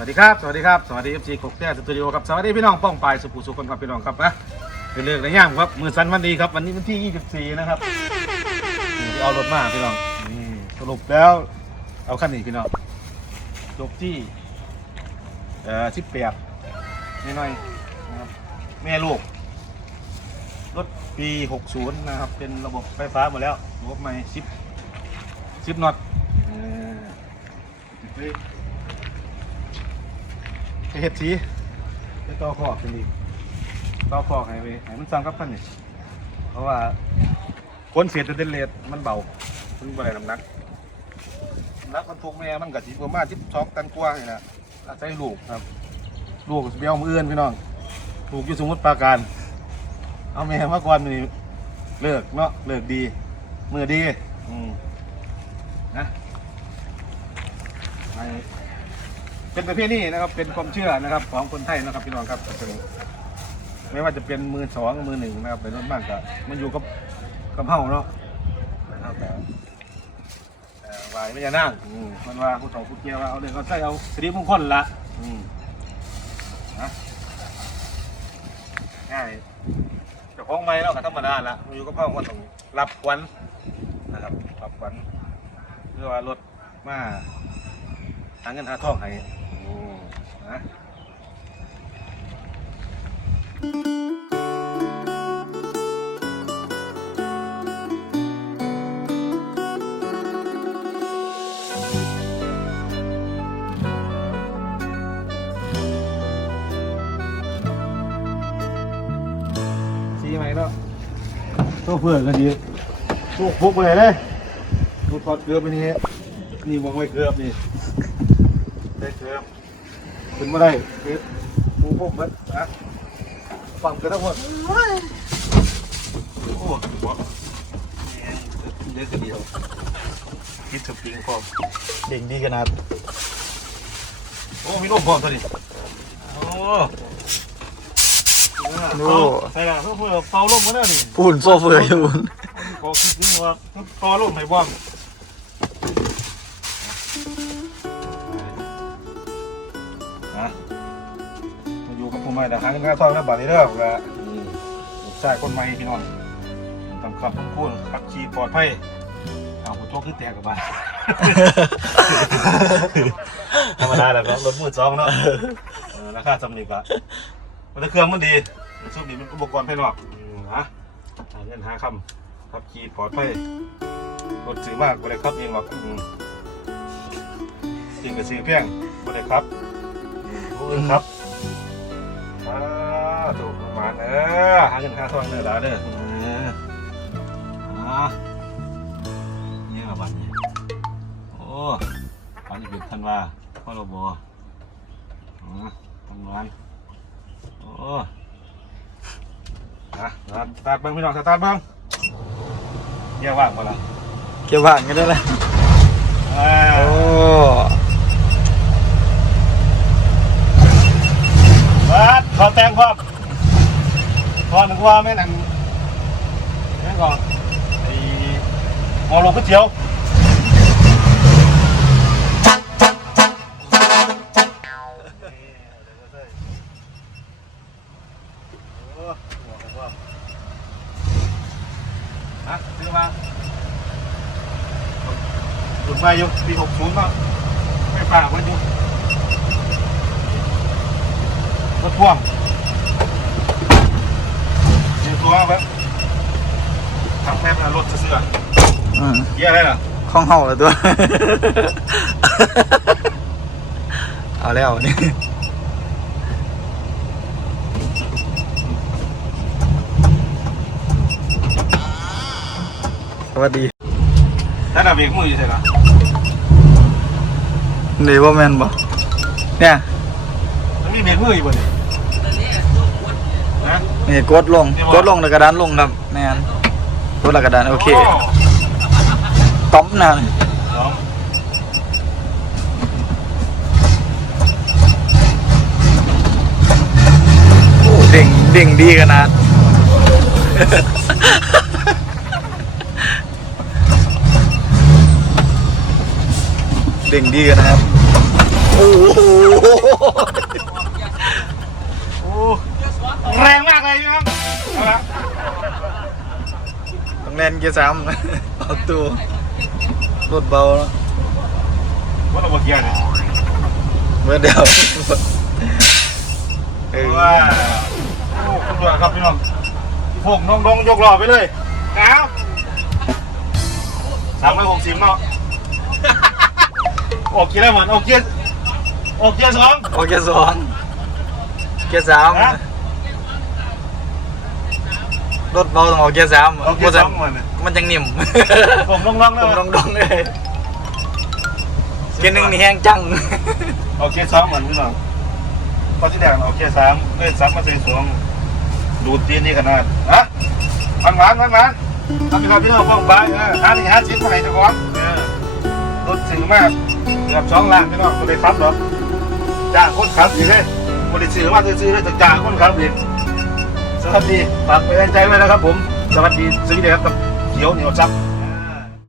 วัสดีครับ สวัสดีครับ สวัสดีเอฟซีกกแต้สตูดิโอครับ สวัสดีพี่น้องป้องปลายสุขุสุคนครับพี่น้องครับนะเป็นเรื่องในย่ามครับ มือสันวันดีครับ วันนี้วันที่ 24 นะครับนี่เอารถมาพี่น้องนี่สรุปแล้ว เอาขั้นนี้พี่น้องจบที่ เอ่อสิบแปดน้อยๆนะครับแม่ลูก รถปี 60 นะครับ เป็นระบบไฟฟ้าหมดแล้วระบบใหม่10 10น็อตเออ ไปเฮ็ดสีไปต่อขอบเป็นดีต่อขอบให้ไปให้มันซ้ำกับคันนี่เพราะว่าคนเสียตัวเดนเลสมันเบามันบ่ได้น้ำหนักน้ำหนักมันทุกแม่มันก็สิประมาณ12ตันกว่านี่นะอาศัยลูกครับลูกเบี้ยวมืออื่นพี่น้องลูกอยู่สมุทรปราการ เอาแม่มาก่อนนี่เลิกเนาะเลิกดีมือดีอืมนะไอ้ เป็นประเภทนี้นะครับเป็นความเชื่อนะครับของคนไทยนะครับพี่น้องครับไม่ว่าจะเป็นมือสองมือหนึ่งนะครับเป็นต้นมากก็มันอยู่กับกับเฮาเนาะนะครับแต่วายไม่ยานั่งมันว่าผู้สองผู้เกียวว่าเอาเรื่องเขาใส่เอาสิริมงคลละนะง่ายเจ้าของไม้เราก็ธรรมดาละมาอยู่กับพ่อก็ต้องรับควันนะครับรับควันเพื่อว่ารถมาหาเงินหาทองให้ นะีไหมเนาะตัวเพื่อนกันดีตัวพุกไปไหนเลยตัวถอดเกลือไปนี่นี่มองไว้เกลือบนี่ได้เกลือบ ขึ้นมาได้เกลือปูพวกเบิดนะฝั่งกันทั้งหมดโอ้โหหัวเด็กเดียวคิดถึงปิงพร้อมเด้งดีขนาดโอ้มีนมพร้อมตัวนี้โอ้โอ้ใช่ละเพื่อเพื่อเป่าลมกันแล้วนี่ปุ่นโซเฟอร์อยู่ก็คิดถึงว่าเป่าลมให้บ้าง นะมาอยู่กับผมใหม่แต่หาเงินค่าทองนะบัตรนี้เด้อและใช่คนใหม่พี่น้องตำขับต้องพูดขับขี่ปลอดภัยเอาหัวโจกขึ้นแตกกับบ้านธรรมดาแหละครับรถมือสองเนาะเออราคาสำนึกละมันจะเครื่องมันดีชุดนี้มันอุปกรณ์ภายนอกนะเงินหาคำขับขี่ปลอดภัยรถซื้อมากก็เลยขับเองหรอกจริงก็ซื้อแพงก็เลยครับ มผู้อื่นครับอ่าถูกประมาณเออหาเงินหาทองเด้อหลานเด้อเอออ่าเนี่ยบัตรเนี่ยโอ้ปันจะเป็นทันว่าพ่อรบอ๋อทำงานโอ้อะสตาร์ทเบิ้งพี่น้องสตาร์ทเบิ้งเยี่ยว่างมาละเกี่ยวผ่านกันได้แล้วอ่าโอ้ บัดขอแต่งพร้อม พอนึกว่าแม่นังแม่นก่อนไอ้หมอลงก๋ วยเตี๋ยวเออหัวกระเพาะฮะซื้อมาหลุดมาอยู่ปีหกศูนย์ก็ไม่ฝากไว้อยู่รถพ่วงยืนตัวแบบทำแม่เป็นรถเสื้ออืมเยี่ยอะไรล่ะข้องเห่าแล้วตัว เอาแล้วนี่สวัสดีถ้าเราเบรกมืออยู่ใช่ไหมนี่ว่าแมนบ่เนี่ยมันมีเบรกมืออยู่บนนี้นะ นี่กดลงกดลงแล้วกระดานลงครับแมนกดแล้วกระดานโอเคต้อมนานโอ้เด้งเด้งดีขนาดเด้งดีกันนะครับโอ้โห เกียร์สามออกตัวรถเบาแล้วว่าเราบ่เกียร์เนี่ยเมื่อเดียวเออว่าโอ้คุณด้วยครับพี่น้องพวกน้องน้องยกล้อไปเลยครับสามร้อยหกสิบเนาะออกเกียร์ได้เหมือนออกเกียร์ออกเกียร์สองออกเกียร์สองเกียร์สามฮะ รถเบาต้องออกเกียร์สามออกเกียร์สองเหมือนมันจังนิ่มผมน้องน้องๆผนะมดองๆเลยเกียร์หนึ่งนี่แห้งจังออกเกียร์สองเหมือนพี่น้องตอนที่แดงออกเกียร์สามเอ้ยสามมาเซ็นสวงดูดตีนนี่ขนาดฮะมันหวานมันหวานทำให้เราพี่น้องฟ้องไปเออห้านี่ห้าสิบเท่าไหร่เจ้าของเออรถสื่อมากเกือบสองล้านพี่น้องไม่ได้ขับหรอกจ้างคนขับสิเลยไม่ได้ซื้อมาซื้อๆเลยแต่จ้างคนขับเอง สวัสดีฝากไปใจไว้นะครับผม สวัสดีสวัสดีครับกับเขียวเหนียวซับ